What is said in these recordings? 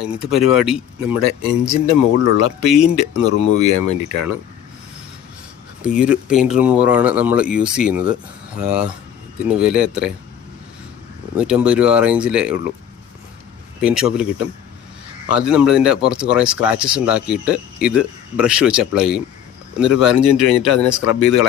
ഇന്നത്തെ പരിപാടി നമ്മുടെ എൻജിൻ്റെ മുകളിലുള്ള പെയിൻറ്റ് ഒന്ന് റിമൂവ് ചെയ്യാൻ വേണ്ടിയിട്ടാണ്. അപ്പോൾ ഈ ഒരു പെയിൻറ്റ് റിമൂവറാണ് നമ്മൾ യൂസ് ചെയ്യുന്നത്. ഇതിന് വില എത്ര? 150 രൂപ റേഞ്ചിലേ ഉള്ളൂ. പെയിൻറ്റ് ഷോപ്പിൽ കിട്ടും. ആദ്യം നമ്മളിതിൻ്റെ പുറത്ത് കുറേ സ്ക്രാച്ചസ് ഉണ്ടാക്കിയിട്ട് ഇത് ബ്രഷ് വെച്ച് അപ്ലൈ ചെയ്യും. എന്നിട്ട് 15 മിനിറ്റ് കഴിഞ്ഞിട്ട് അതിനെ സ്ക്രബ് ചെയ്ത്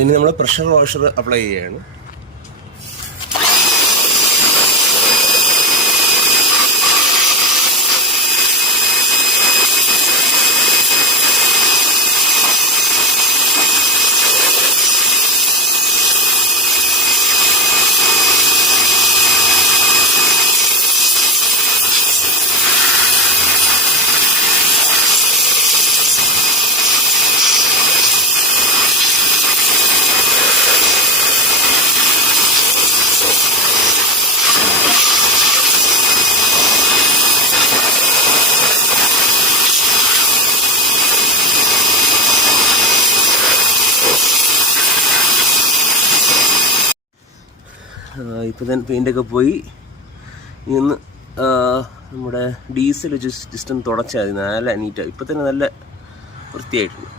ഇനി നമ്മൾ പ്രഷർ വാഷർ അപ്ലൈ ചെയ്യുകയാണ്. ഇപ്പോൾ തന്നെ പെയിൻ്റൊക്കെ പോയി. ഇന്ന് നമ്മുടെ ഡീസൽ ജസ്റ്റ് ഒന്ന് തുടച്ചാൽ മതി. നല്ല നീറ്റാണ്. ഇപ്പോൾ തന്നെ നല്ല വൃത്തിയായിട്ടുണ്ട്.